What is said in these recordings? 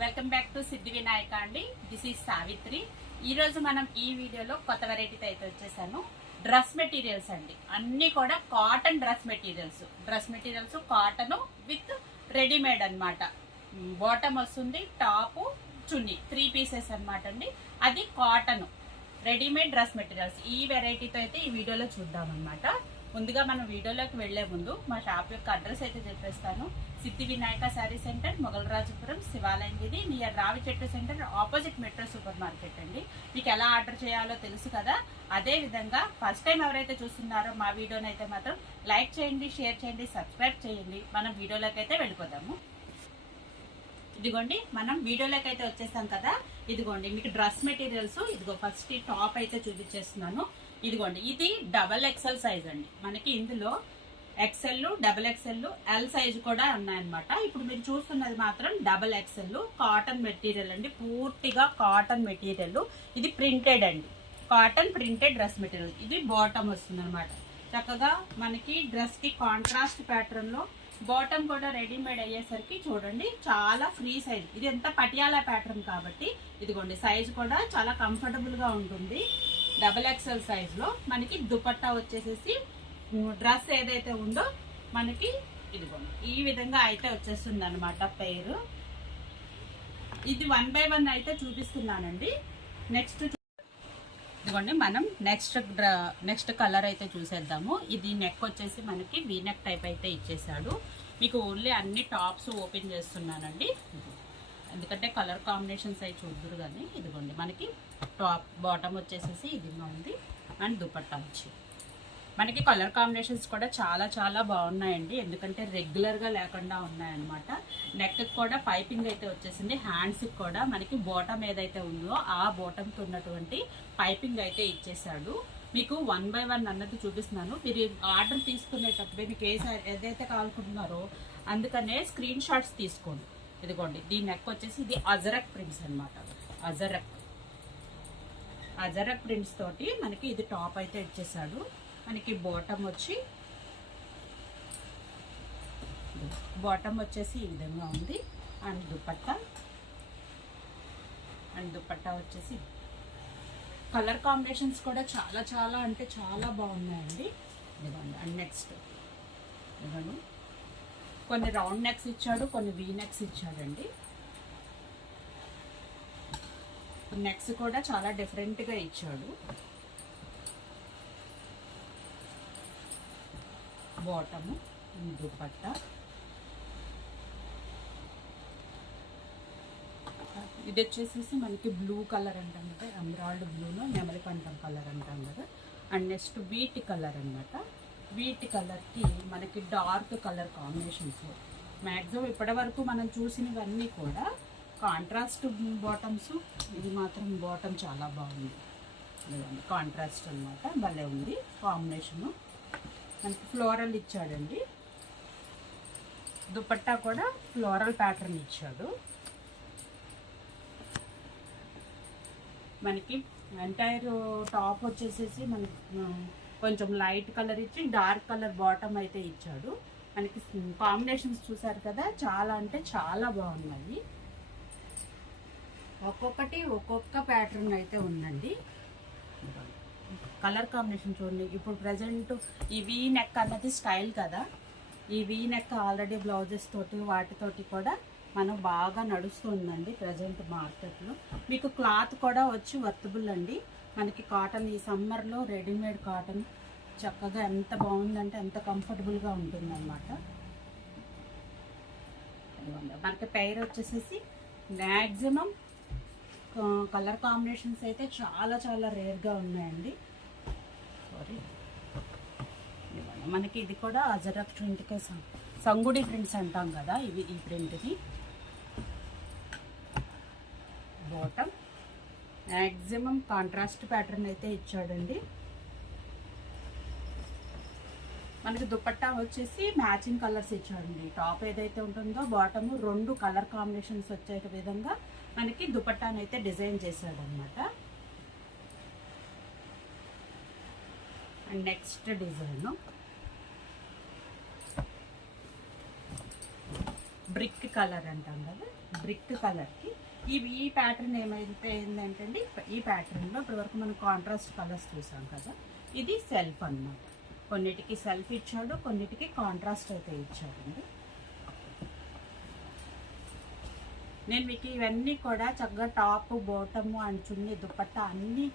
Welcome back to సిద్ధి వినాయక అండి. This is Savitri. ఈ రోజు మనం ఈ వీడియోలో కొత్త వెరైటీతో అయితే వచ్చేసాను. డ్రెస్ మెటీరియల్స్ అండి, అన్ని కూడా cotton dress materials cotton with readymade అన్నమాట. బాటమ్ వస్తుంది, టాప్, చున్నీ 3 పీసెస్ అన్నమాట అండి. అది కాటన్ రెడీమేడ్ డ్రెస్ మెటీరియల్స్. ఈ వెరైటీతో అయితే ఈ వీడియోలో చూద్దాం అన్నమాట. ముందుగా మనం వీడియోలోకి వెళ్లే ముందు మా షాప్ యొక్క అడ్రస్ అయితే చెప్పేస్తాను. సిద్ధి వినాయక శారీ సెంటర్, మొగల్రాజపురం, శివాలయం వీధి, నియర్ రావి చెట్టు centre, opposite metro super market అండి. మీకు ఎలా ఆర్డర్ చేయాలో తెలుసు కదా. అదే విధంగా ఫస్ట్ టైం ఎవరైతే చూస్తున్నారో మా వీడియోని అయితే మాత్రం లైక్ చేయండి, షేర్ చేయండి, సబ్స్క్రైబ్ చేయండి. మనం వీడియోలోకి అయితే వెళ్ళిపోదాము. ఇదిగోండి, మనం వీడియోలోకి అయితే వచ్చేసాం కదా. ఇదిగోండి మీకు డ్రెస్ మెటీరియల్స్. ఇదిగో ఫస్ట్ టాప్ అయితే చూపించేస్తున్నాను. ఇదిగోండి, ఇది XXL సైజ్ అండి. మనకి ఇందులో XL, XXL, ఎల్ సైజ్ కూడా ఉన్నాయన్నమాట. ఇప్పుడు మీరు చూస్తున్నది మాత్రం XXL కాటన్ మెటీరియల్ అండి. పూర్తిగా కాటన్ మెటీరియల్. ఇది ప్రింటెడ్ అండి, కాటన్ ప్రింటెడ్ డ్రెస్ మెటీరియల్. ఇది బాటమ్ వస్తుంది అనమాట. చక్కగా మనకి డ్రెస్ కి కాంట్రాస్ట్ ప్యాటర్న్ లో బాటమ్ కూడా రెడీమేడ్ అయ్యేసరికి చూడండి చాలా ఫ్రీ సైజ్. ఇది ఎంత పటియాలా ప్యాటర్న్ కాబట్టి ఇదిగోండి సైజ్ కూడా చాలా కంఫర్టబుల్ గా ఉంటుంది. XXL సైజ్ లో మనకి దుపట్టా వచ్చేసేసి డ్రెస్ ఏదైతే ఉందో మనకి ఇదిగోండి ఈ విధంగా అయితే వచ్చేస్తుంది అనమాట పేరు. ఇది 1 by 1 అయితే చూపిస్తున్నానండి. నెక్స్ట్ ఇదిగోండి మనం నెక్స్ట్ కలర్ అయితే చూసేద్దాము. ఇది నెక్ వచ్చేసి మనకి వీ నెక్ టైప్ అయితే ఇచ్చేసాడు. మీకు ఓన్లీ అన్ని టాప్స్ ఓపెన్ చేస్తున్నానండి, ఎందుకంటే కలర్ కాంబినేషన్స్ అవి చూద్దరు కానీ. ఇదిగోండి మనకి టాప్ బాటమ్ వచ్చేసేసి ఇది ఉంది, అండ్ దుపట్టా వచ్చి మనకి కలర్ కాంబినేషన్స్ కూడా చాలా చాలా బాగున్నాయండి, ఎందుకంటే రెగ్యులర్గా లేకుండా ఉన్నాయన్నమాట. నెక్ కూడా పైపింగ్ అయితే వచ్చేసింది. హ్యాండ్స్కి కూడా మనకి బాటమ్ ఏదైతే ఉందో ఆ బాటమ్కి ఉన్నటువంటి పైపింగ్ అయితే ఇచ్చేసాడు. మీకు 1 by 1 అన్నది చూపిస్తున్నాను. మీరు ఆర్డర్ తీసుకునేటప్పుడు మీకు ఏదైతే కావాలనుకుంటున్నారో అందుకనే స్క్రీన్ షాట్స్ తీసుకోండి. ఇదిగోండి దీని నెక్ వచ్చేసి ఇది అజరక్ ప్రింట్స్ అనమాట. అజరక్ ప్రింట్స్ తోటి మనకి ఇది టాప్ అయితే ఇచ్చేసాడు. మనకి బాటమ్ వచ్చేసి ఈ విధంగా ఉంది, అండ్ దుపట్టా వచ్చేసి కలర్ కాంబినేషన్స్ కూడా చాలా చాలా అంటే చాలా బాగున్నాయండి. ఇదిగోండి. అండ్ నెక్స్ట్ ఇదిగోండి కొన్ని రౌండ్ నెక్స్ ఇచ్చాడు, కొన్ని వీ నెక్స్ ఇచ్చాడండి. నెక్స్ కూడా చాలా డిఫరెంట్గా ఇచ్చాడు. బాటము, దుపట్టా, ఇది వచ్చేసేసి మనకి బ్లూ కలర్ అంటాం కదా, ఎమరాల్డ్ బ్లూలో నెమలి పంటం కలర్ అంటాం కదా. అండ్ నెక్స్ట్ వీట్ కలర్ అనమాట. వీట్ కలర్కి మనకి డార్క్ కలర్ కాంబినేషన్స్. మ్యాక్సిమం ఇప్పటి వరకు మనం చూసినవన్నీ కూడా కాంట్రాస్ట్ బాటమ్స్. ఇది మాత్రం బాటమ్ చాలా బాగుంది, కాంట్రాస్ట్ అనమాట, భలే ఉంది కాంబినేషను. మనకి ఫ్లోరల్ ఇచ్చాడండి. దుపట్టా కూడా ఫ్లోరల్ ప్యాటర్న్ ఇచ్చాడు. మనకి ఎంటైర్ టాప్ వచ్చేసేసి మనకి కొంచెం లైట్ కలర్ ఇచ్చి డార్క్ కలర్ బాటమ్ అయితే ఇచ్చాడు. మనకి కాంబినేషన్స్ చూసారు కదా, చాలా అంటే చాలా బాగున్నాయి. ఒక్కొక్కటి ఒక్కొక్క ప్యాటర్న్ అయితే ఉందండి. కలర్ కాంబినేషన్ చూడండి. ఇప్పుడు ప్రజెంట్ ఈ వీ నెక్ అన్నది స్టైల్ కదా. ఈ వీ నెక్ ఆల్రెడీ బ్లౌజెస్ తోటి వాటితోటి కూడా మనం బాగా నడుస్తుందండి ప్రజెంట్ మార్కెట్లో. మీకు క్లాత్ కూడా వచ్చి వర్తబుల్ అండి. మనకి కాటన్ ఈ సమ్మర్లో రెడీమేడ్ కాటన్ చక్కగా ఎంత బాగుందంటే ఎంత కంఫర్టబుల్గా ఉంటుందన్నమాట. మనకి పెయిర్ వచ్చేసేసి మ్యాక్సిమం కలర్ కాంబినేషన్స్ అయితే చాలా చాలా రేర్గా ఉన్నాయండి. సారీ, మనకి ఇది కూడా అజరక్ ప్రింట్కే సంగుడి ప్రింట్స్ అంటాం కదా, ఇవి ఈ ప్రింట్కి. బాటమ్ మ్యాక్సిమం కాంట్రాస్ట్ ప్యాటర్న్ అయితే ఇచ్చాడండి. మనకి దుపట్టా వచ్చేసి మ్యాచింగ్ కలర్స్ ఇచ్చాడండి. టాప్ ఏదైతే ఉంటుందో బాటము 2 కలర్ కాంబినేషన్స్ వచ్చే విధంగా మనకి దుపట్టాను అయితే డిజైన్ చేశాడు అనమాట. And next design brick colour అంటాం కదా, బ్రిక్ కలర్కి ఈ ప్యాటర్న్ ఏమైతే ఏంటంటే అండి, ఈ ప్యాటర్న్లో ఇప్పటివరకు మనం కాంట్రాస్ట్ కలర్స్ చూసాం కదా, ఇది సెల్ఫ్ అన్నమాట. కొన్నిటికి సెల్ఫ్ ఇచ్చాడు, కొన్నిటికి కాంట్రాస్ట్ అయితే ఇచ్చాడండి. నేను మీకు ఇవన్నీ కూడా చక్కగా టాప్, బాటము అండ్ చున్నీ, దుపట్టా అన్నీ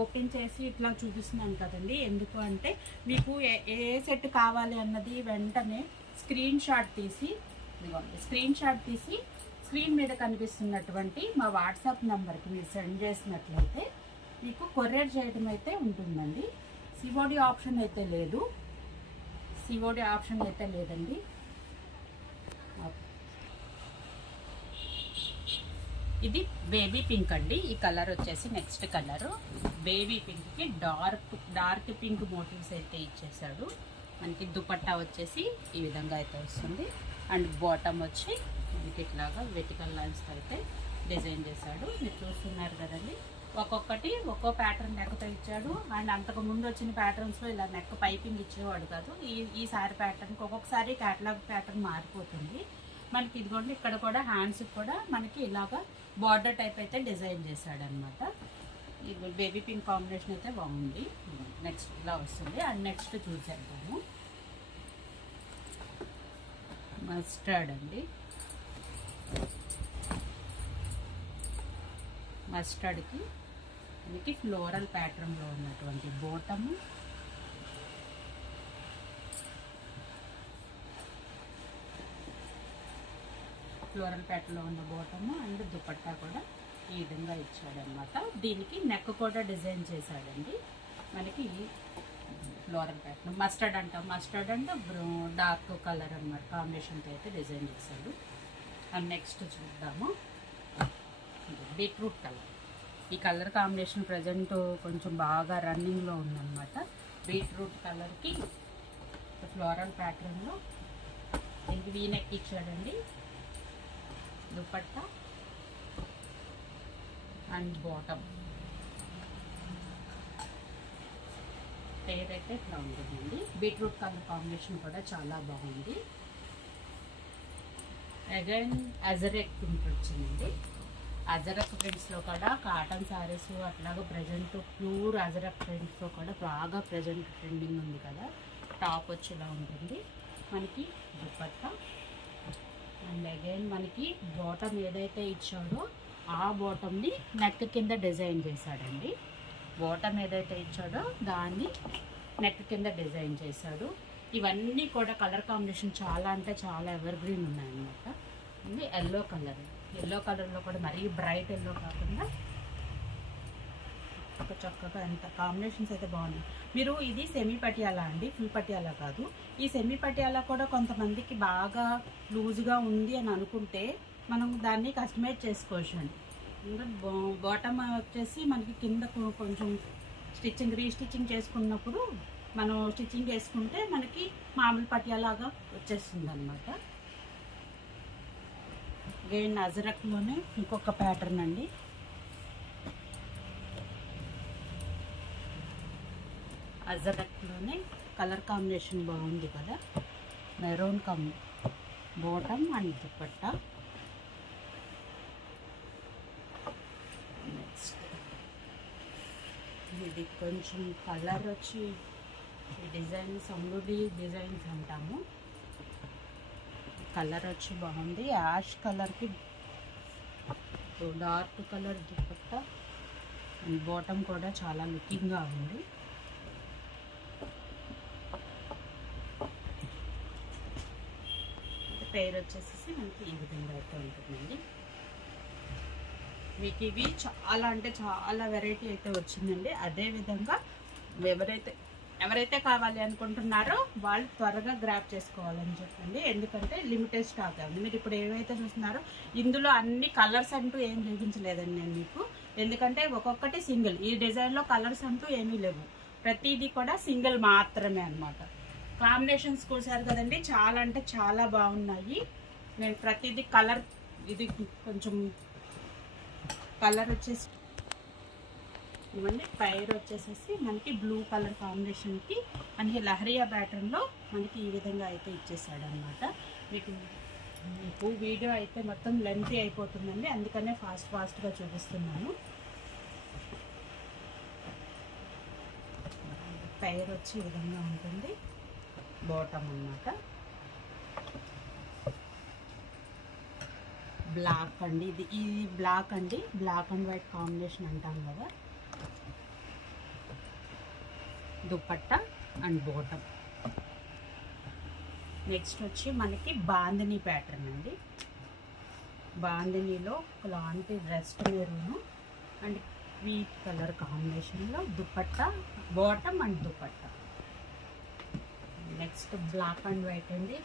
ఓపెన్ చేసి ఇట్లా చూపిస్తున్నాను కదండి. ఎందుకు అంటే మీకు ఏ సెట్ కావాలి అన్నది వెంటనే స్క్రీన్ షాట్ తీసి స్క్రీన్ మీద కనిపిస్తున్నటువంటి మా వాట్సాప్ నెంబర్కి మీరు సెండ్ చేసినట్లయితే మీకు కొరియర్ చేయడం అయితే ఉంటుందండి. సిఓడి ఆప్షన్ అయితే లేదండి. ఇది బేబీ పింక్ అండి. ఈ కలర్ వచ్చేసి నెక్స్ట్ కలరు బేబీ పింక్కి డార్క్ పింక్ మోటివ్స్ అయితే ఇచ్చేసాడు. మనకి దుపట్టా వచ్చేసి ఈ విధంగా అయితే వస్తుంది. అండ్ బాటమ్ వచ్చి మనకి ఇట్లాగా వెర్టికల్ లైన్స్ అయితే డిజైన్ చేశాడు. మీరు చూస్తున్నారు కదండి, ఒక్కొక్కటి ఒక్కో ప్యాటర్న్ నెక్తో ఇచ్చాడు. అండ్ అంతకు ముందు వచ్చిన ప్యాటర్న్స్లో ఇలా నెక్ పైపింగ్ ఇచ్చేవాడు కాదు. ఈ సారీ ప్యాటర్న్కి ఒక్కొక్కసారి క్యాటలాగ్ ప్యాటర్న్ మారిపోతుంది. మనకి ఇదిగోండి ఇక్కడ కూడా హ్యాండ్స్కి కూడా మనకి ఇలాగా బార్డర్ టైప్ అయితే డిజైన్ చేశాడనమాట. ఇది బేబీ పింక్ కాంబినేషన్ అయితే బాగుంది. నెక్స్ట్ ఇలా వస్తుంది. అండ్ నెక్స్ట్ చూసేద్దాము, మస్టర్డ్ అండి. మస్టర్డ్కి మనకి ఫ్లోరల్ ప్యాటర్న్లో ఉన్నటువంటి బోటము, ఉన్న బోటము అండ్ దుపట్టా కూడా ఈ విధంగా ఇచ్చాడనమాట. దీనికి నెక్ కూడా డిజైన్ చేశాడండి. మనకి floral pattern mustard and dark colour అన్నమాట కాంబినేషన్తో అయితే డిజైన్ చేశాడు. అండ్ నెక్స్ట్ చూద్దాము, బీట్రూట్ కలర్. ఈ కలర్ కాంబినేషన్ ప్రజెంట్ కొంచెం బాగా రన్నింగ్లో ఉందన్నమాట. బీట్రూట్ కలర్కి ఫ్లోరల్ ప్యాటర్న్లో దీనికి వీ నెక్ ఇచ్చాడండి. దుపట్టా అండ్ బాటమ్ పేర్ అయితే ఇట్లా ఉంటుందండి. బీట్రూట్ కలర్ కాంబినేషన్ కూడా చాలా బాగుంది. అగైన్ అజరక్ ప్రింట్ వచ్చిందండి. అజరక్ ప్రింట్స్లో కూడా కాటన్ శారీస్ అట్లాగా ప్రజెంట్ ప్యూర్ అజరక్ ప్రింట్స్లో కూడా బాగా ప్రజెంట్ ట్రెండింగ్ ఉంది కదా. టాప్ వచ్చి ఇలా ఉంటుంది మనకి, దుపట్టా అండ్ అగైన్ మనకి బాటమ్ ఏదైతే ఇచ్చాడో ఆ బాటమ్ని నెక్ కింద డిజైన్ చేశాడండి. బాటమ్ ఏదైతే ఇచ్చాడో దాన్ని నెక్ కింద డిజైన్ చేశాడు. ఇవన్నీ కూడా కలర్ కాంబినేషన్ చాలా అంటే చాలా ఎవర్ గ్రీన్ ఉన్నాయన్నమాట. ఇది ఎల్లో కలర్లో కూడా మరీ బ్రైట్ ఎల్లో కాకుండా ఒక చక్కగా ఎంత కాంబినేషన్స్ అయితే బాగున్నాయి. మీరు ఇది సెమీ పటియాలా అండి, ఫుల్ పటియాలా కాదు. ఈ సెమీ పటియాలా కూడా కొంతమందికి బాగా లూజ్గా ఉంది అని అనుకుంటే మనం దాన్ని కస్టమైజ్ చేసుకోవచ్చు అండి. ఇంకా బాటమ్ వచ్చేసి మనకి కింద కొంచెం రీస్టిచ్చింగ్ చేసుకున్నప్పుడు మనం స్టిచ్చింగ్ చేసుకుంటే మనకి మామూలు పటియాలాగా వచ్చేస్తుంది అనమాట. అగైన్ అజరక్లోనే ఇంకొక ప్యాటర్న్ అండి. అజరక్లోనే కలర్ కాంబినేషన్ బాగుంది కదా, maroon bottom and dupatta. Next ఇది కొంచెం కలర్ వచ్చి ఈ డిజైన్ సంగుడి డిజైన్స్ అంటాము. కలర్ వచ్చి బాగుంది. యాష్ కలర్కి dark colour dupatta and bottom కూడా చాలా లుకింగ్గా ఉంది. పేర్ వచ్చేసి మనకి ఈ విధంగా అయితే ఉంటుందండి. మీకు ఇవి చాలా అంటే చాలా వెరైటీ అయితే వచ్చిందండి. అదేవిధంగా ఎవరైతే కావాలి అనుకుంటున్నారో వాళ్ళు త్వరగా గ్రాప్ చేసుకోవాలని చెప్పండి. ఎందుకంటే లిమిటెడ్ స్టాక్ ఉంది. మీరు ఇప్పుడు ఏవైతే చూస్తున్నారో ఇందులో అన్ని కలర్స్ అంటూ ఏం చూపించలేదండి నేను మీకు. ఎందుకంటే ఒక్కొక్కటి సింగిల్. ఈ డిజైన్లో కలర్స్ అంటూ ఏమీ లేవు, ప్రతిదీ కూడా సింగిల్ మాత్రమే అన్నమాట. కాంబినేషన్స్ చూసారు కదండి, చాలా అంటే చాలా బాగున్నాయి. నేను ప్రతిదీ కలర్, ఇది కొంచెం కలర్ వచ్చేసి ఇవన్నీ పైర్ వచ్చేసేసి మనకి బ్లూ కలర్ కాంబినేషన్కి మనకి లహరియా ప్యాటర్న్లో మనకి ఈ విధంగా అయితే ఇచ్చేసాడు అనమాట. మీకు మీకు వీడియో అయితే మొత్తం లెంతీ అయిపోతుందండి, అందుకనే ఫాస్ట్గా చూపిస్తున్నాను. టైర్ వచ్చి ఈ విధంగా ఉంటుంది, బాటమ్ అన్నమాట. బ్లాక్ అండి, ఇది బ్లాక్ అండి, బ్లాక్ అండ్ వైట్ కాంబినేషన్ అంటాం కదా. Dupatta and bottom. నెక్స్ట్ వచ్చి మనకి బాందిని ప్యాటర్న్ అండి. బాందినిలో ఒకలాంటి rust maroon and wheat colour కాంబినేషన్లో dupatta, bottom and dupatta. Next black and white అండి,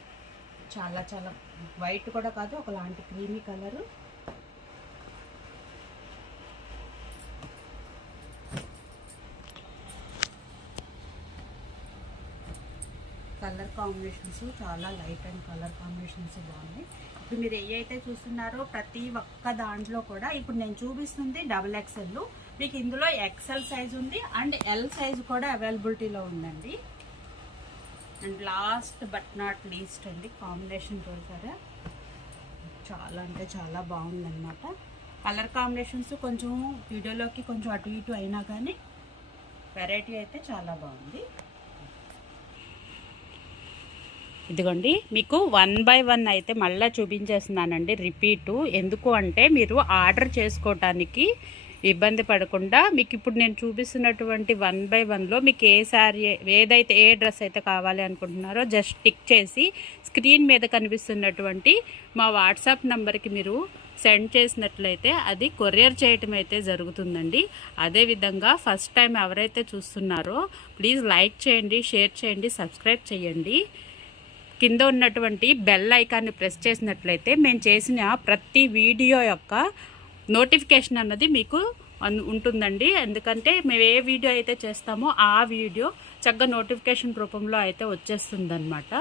చాలా చాలా వైట్ కూడా కాదు, ఒకలాంటి క్రీమీ కలరు. కలర్ కాంబినేషన్స్ చాలా లైట్ అండ్ కలర్ కాంబినేషన్స్ బాగున్నాయి. ఇప్పుడు మీరు ఏవైతే చూస్తున్నారో ప్రతి ఒక్క దాంట్లో కూడా ఇప్పుడు నేను చూపిస్తుంది XXL. మీకు ఇందులో XL సైజ్ ఉంది అండ్ L సైజ్ కూడా అవైలబిలిటీలో ఉందండి. And last but not least అండి, కాంబినేషన్ చూసారా, చాలా అంటే చాలా బాగుందన్నమాట. కలర్ కాంబినేషన్స్ కొంచెం వీడియోలోకి కొంచెం అటు ఇటు అయినా కానీ వెరైటీ అయితే చాలా బాగుంది. ఇదిగోండి మీకు 1 by 1 అయితే మళ్ళీ చూపించేస్తున్నానండి, రిపీటు. ఎందుకు అంటే మీరు ఆర్డర్ చేసుకోవటానికి ఇబ్బంది పడకుండా మీకు ఇప్పుడు నేను చూపిస్తున్నటువంటి 1 by 1లో మీకు ఏ శారీ ఏదైతే ఏ డ్రెస్ అయితే కావాలి అనుకుంటున్నారో జస్ట్ టిక్ చేసి స్క్రీన్ మీద కనిపిస్తున్నటువంటి మా వాట్సాప్ నెంబర్కి మీరు సెండ్ చేసినట్లయితే అది కొరియర్ చేయటం అయితే జరుగుతుందండి. అదేవిధంగా ఫస్ట్ టైం ఎవరైతే చూస్తున్నారో ప్లీజ్ లైక్ చేయండి, షేర్ చేయండి, సబ్స్క్రైబ్ చేయండి. కింద ఉన్నటువంటి బెల్ ఐకాన్ని ప్రెస్ చేసినట్లయితే మేము చేసిన ప్రతి వీడియో యొక్క నోటిఫికేషన్ అన్నది మీకు ఉంటుందండి. ఎందుకంటే మేము ఏ వీడియో అయితే చేస్తామో ఆ వీడియో చక్కగా నోటిఫికేషన్ రూపంలో అయితే వచ్చేస్తుంది అనమాట.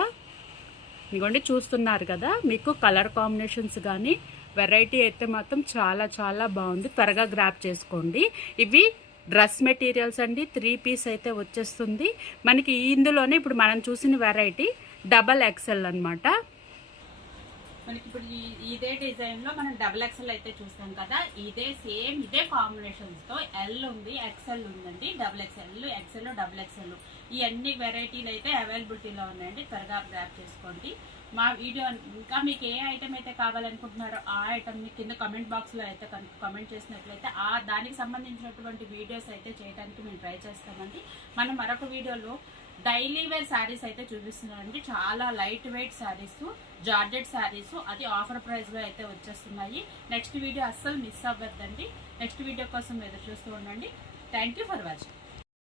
ఇదిగోండి చూస్తున్నారు కదా, మీకు కలర్ కాంబినేషన్స్ కానీ వెరైటీ అయితే మాత్రం చాలా చాలా బాగుంది. త్వరగా గ్రాప్ చేసుకోండి. ఇవి డ్రెస్ మెటీరియల్స్ అండి, 3 పీస్ అయితే వచ్చేస్తుంది మనకి. ఇందులోనే ఇప్పుడు మనం చూసిన వెరైటీ XXL అన్నమాట. మనకి ఇప్పుడు ఇదే డిజైన్లో మనం XXL అయితే చూస్తాం కదా, ఇదే సేమ్ ఇదే కాంబినేషన్స్తో L ఉంది, XL ఉందండి, XXL, XL ఈ అన్ని వెరైటీలు అయితే అవైలబిలిటీలో ఉన్నాయండి. త్వరగా గ్రాప్ చేసుకోండి. మా వీడియో ఇంకా మీకు ఏ ఐటమ్ అయితే కావాలనుకుంటున్నారో ఆ ఐటమ్ని కింద కమెంట్ బాక్స్లో అయితే కమెంట్ చేసినట్లయితే దానికి సంబంధించినటువంటి వీడియోస్ అయితే చేయడానికి మేము ట్రై చేస్తామండి. మనం మరొక వీడియోలో డైలీ వేర్ శారీస్ అయితే చూపిస్తున్నానండి. చాలా light weight saris, georgette saris, అది ఆఫర్ ప్రైస్లో అయితే వచ్చేస్తున్నాయి. నెక్స్ట్ వీడియో అస్సలు మిస్ అవ్వద్దండి. నెక్స్ట్ వీడియో కోసం ఎదురు చూస్తూ ఉండండి. Thank you for watching.